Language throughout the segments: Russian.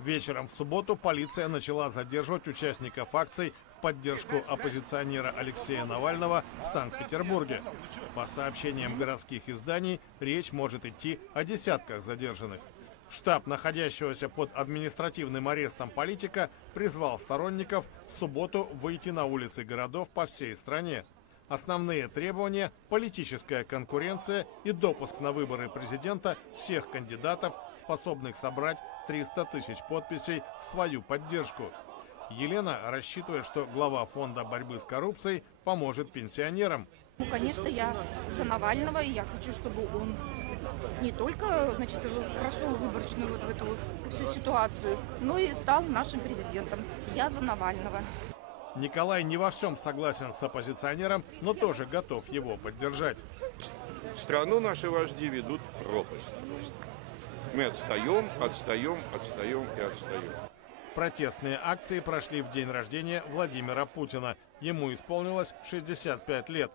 Вечером в субботу полиция начала задерживать участников акций в поддержку оппозиционера Алексея Навального в Санкт-Петербурге. По сообщениям городских изданий, речь может идти о десятках задержанных. Штаб находящегося под административным арестом политика призвал сторонников в субботу выйти на улицы городов по всей стране. Основные требования – политическая конкуренция и допуск на выборы президента всех кандидатов, способных собрать 300 тысяч подписей в свою поддержку. Елена рассчитывает, что глава фонда борьбы с коррупцией поможет пенсионерам. Ну, конечно, я за Навального, и я хочу, чтобы он не только, значит, прошел выборочную вот в эту всю ситуацию, но и стал нашим президентом. Я за Навального. Николай не во всем согласен с оппозиционером, но тоже готов его поддержать. Страну наши вожди ведут в пропасть. Мы отстаем, отстаем, отстаем и отстаем. Протестные акции прошли в день рождения Владимира Путина. Ему исполнилось 65 лет.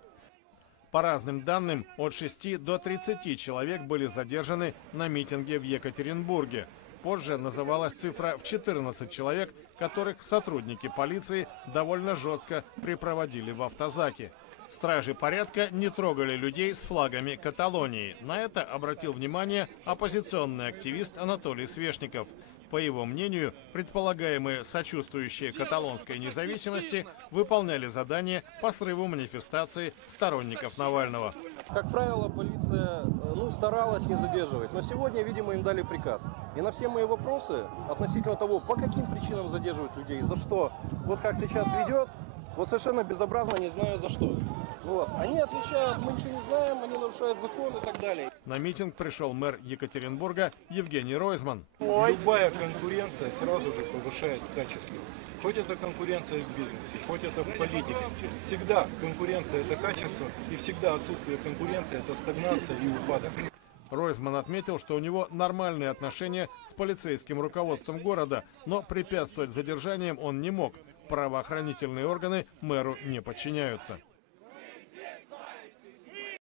По разным данным, от 6 до 30 человек были задержаны на митинге в Екатеринбурге. Позже называлась цифра в 14 человек, которых сотрудники полиции довольно жестко припроводили в автозаки. Стражи порядка не трогали людей с флагами Каталонии. На это обратил внимание оппозиционный активист Анатолий Свешников. По его мнению, предполагаемые сочувствующие каталонской независимости выполняли задание по срыву манифестации сторонников Навального. Как правило, полиция старалась не задерживать, но сегодня, видимо, им дали приказ. И на все мои вопросы относительно того, по каким причинам задерживать людей, за что, вот как сейчас ведет, вот совершенно безобразно, не знаю за что. Вот. Они отвечают, мы ничего не знаем, они нарушают закон и так далее. На митинг пришел мэр Екатеринбурга Евгений Ройзман. Любая конкуренция сразу же повышает качество. Хоть это конкуренция в бизнесе, хоть это в политике. Всегда конкуренция – это качество, и всегда отсутствие конкуренции – это стагнация и упадок. Ройзман отметил, что у него нормальные отношения с полицейским руководством города, но препятствовать задержаниям он не мог. Правоохранительные органы мэру не подчиняются.